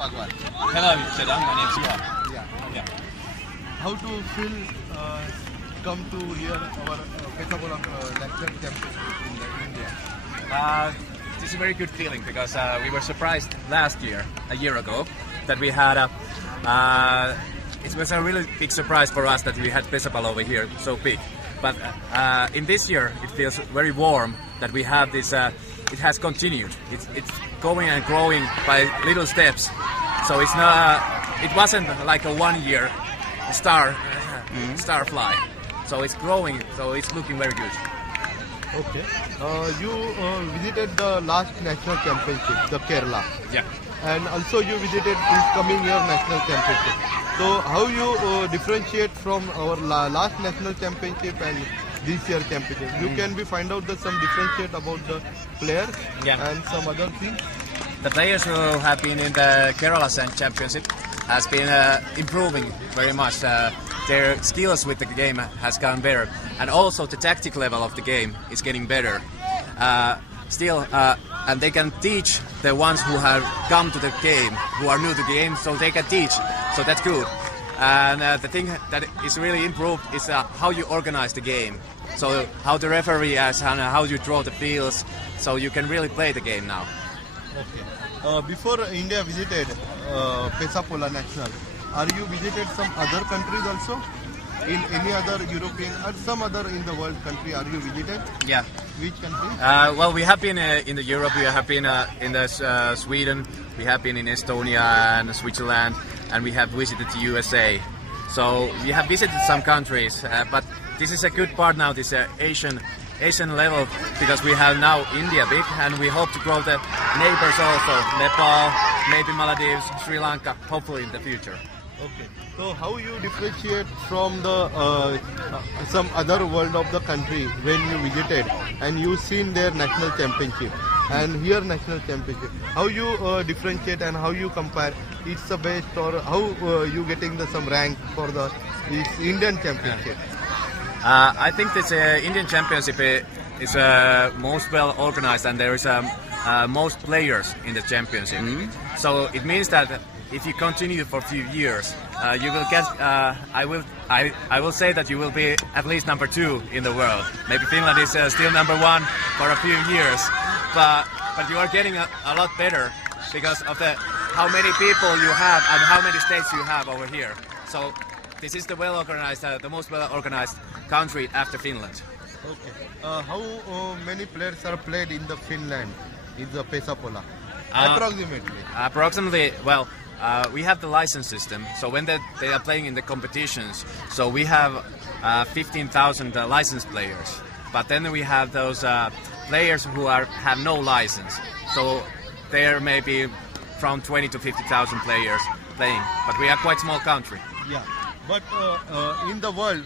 Pagawad. Hello, Chetan. My name is Juha. Yeah. How to feel come to here our Pesapallo national championship in India? This is a very good feeling because we were surprised last year, a year ago, that we had it was a really big surprise for us that we had Pesapallo over here so big. But in this year, it feels very warm that we have this. It has continued. It's going and growing by little steps. So it's not. It wasn't like a 1 year star fly. So it's growing. So it's looking very good. Okay. You visited the last national championship, the Kerala. Yeah. And also you visited this coming year national championship. So how you differentiate from our last national championship and this year championship? You can find out some differentiate about the players and some other things. The players who have been in the Kerala Championship has been improving very much. Their skills with the game has gotten better, and also the tactic level of the game is getting better. And they can teach the ones who have come to the game, who are new to the game, so they can teach. So that's good. And the thing that is really improved is how you organize the game. So how the referee is and how you draw the fields, so you can really play the game now. Okay. Before India visited Pesapallo National, are you visited some other countries also? In any other European or some other in the world country, are you visited? Yeah. Which country? Well, we have been in the Europe. We have been in the Sweden. We have been in Estonia and Switzerland, and we have visited the USA. So we have visited some countries, but this is a good part now. This Asian level, because we have now India big, and we hope to grow the neighbors also, Nepal, maybe Maldives, Sri Lanka, hopefully in the future. Okay. So how you differentiate from the some other world of the country when you visited and you seen their national championship and here national championship? How you differentiate and how you compare? It's the best, or how you getting some rank for the Indian championship? I think this Indian championship is most well organized, and there is most players in the championship. So it means that if you continue for a few years, you will get. I will say that you will be at least number 2 in the world. Maybe Finland is still number 1 for a few years, but you are getting a lot better because of how many people you have and how many states you have over here. So this is the the most well organized country after Finland. Okay. How many players are played in the Finland in the Pesapallo? Approximately, well, we have the license system. So when they are playing in the competitions, so we have 15,000 licensed players. But then we have those players who have no license. So there may be from 20 to 50,000 players playing. But we are quite small country. Yeah. But in the world,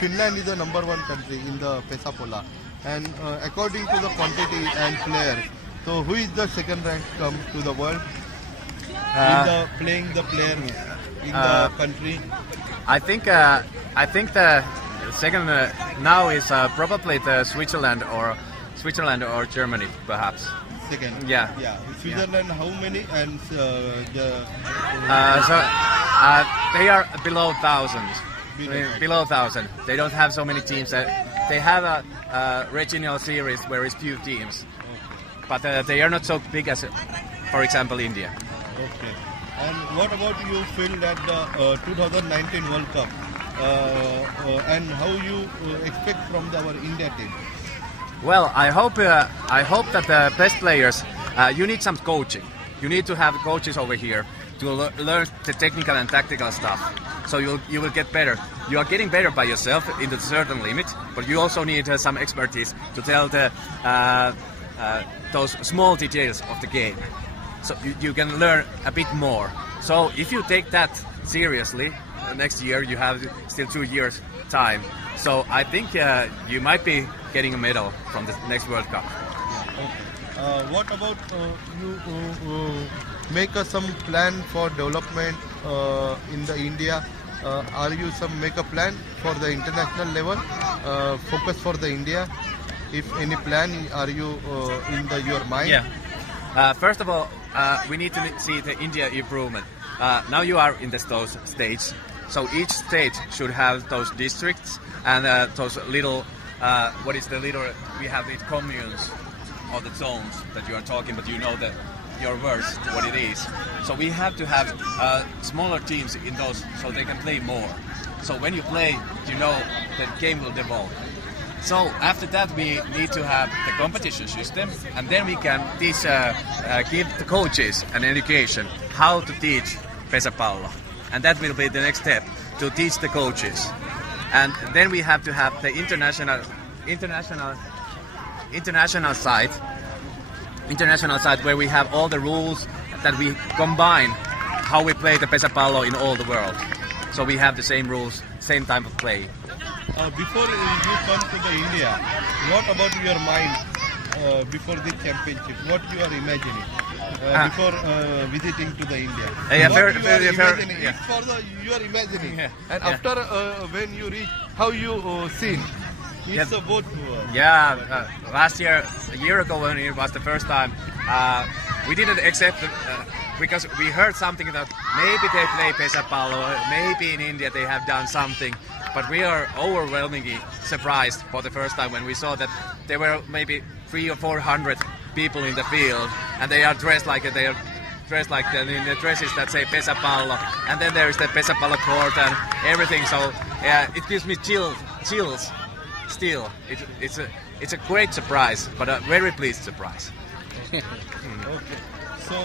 Finland is the number 1 country in the Pesapallo. And according to the quantity and players, so who is the second rank come to the world in the playing the player in the country? I think the second now is probably the Switzerland or Germany, perhaps. Second. Yeah. Switzerland, how many? And they are below 1,000. Below 1,000. They don't have so many teams. They have a regional series where it's few teams, but they are not so big as, for example, India. Okay. And what about you feel that the 2019 World Cup and how you expect from our India team? Well, I hope that the best players. You need some coaching. You need to have coaches over here to learn the technical and tactical stuff. So you will get better. You are getting better by yourself in a certain limit, but you also need some expertise to tell those small details of the game. So you can learn a bit more. So if you take that seriously, next year you have still 2 years time. So I think you might be getting a medal from the next World Cup. Okay. What about you make some plan for development in the India? Are you make a plan for the international level? Focus for the India? If any plan are you in your mind? Yeah. First of all, we need to see the India improvement. Now you are in those states, so each state should have those districts and those little. What is the little? We have these communes or the zones that you are talking, but you know that your words what it is. So we have to have smaller teams in those so they can play more. So when you play, you know the game will develop. So after that we need to have the competition system, and then we can teach, give the coaches an education how to teach Pesapallo, and that will be the next step to teach the coaches. And then we have to have the international side where we have all the rules that we combine how we play the Pesapallo in all the world. So we have the same rules, same type of play. Before you come to the India, what about your mind before the championship? What you are imagining before visiting to the India? Yeah, what very, you very, are very, imagining? yeah. It's for the you are imagining, Yeah. and Yeah. after when you reach, how you seen? It's Yeah. both. Yeah, last year, a year ago when it was the first time, we didn't accept it because we heard something that maybe they play Pesapallo, maybe in India they have done something, but we are overwhelmingly surprised for the first time when we saw that there were maybe 300 or 400 people in the field, and they are dressed like in the dresses that say Pesapallo, and then there is the Pesapallo court and everything. So yeah, it gives me chills. Still, it's a great surprise, but a very pleased surprise. Okay. So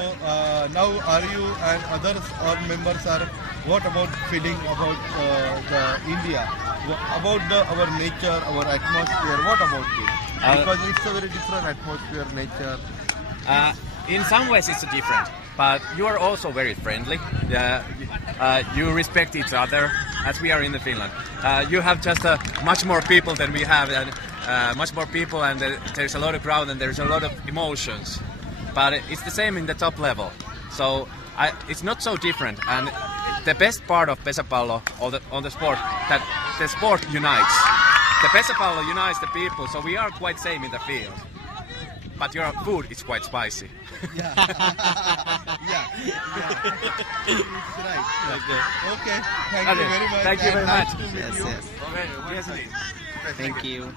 now are you and others or members are what about feeling about the India, about our nature, our atmosphere? What about it? Because it's a very different atmosphere, nature. In some ways it's different, but you are also very friendly. You respect each other, as we are in the Finland. You have just much more people than we have, and much more people, and there's a lot of crowd, and there's a lot of emotions. But it's the same in the top level, so it's not so different. And the best part of Pesapallo on the sport, that the sport unites. The Pesapallo unites the people, so we are quite same in the field. But your food is quite spicy. Yeah. Yeah. It's right. Okay. Thank you very much. Thank you very And nice much. to meet Yes, you. yes. Okay, Thank you.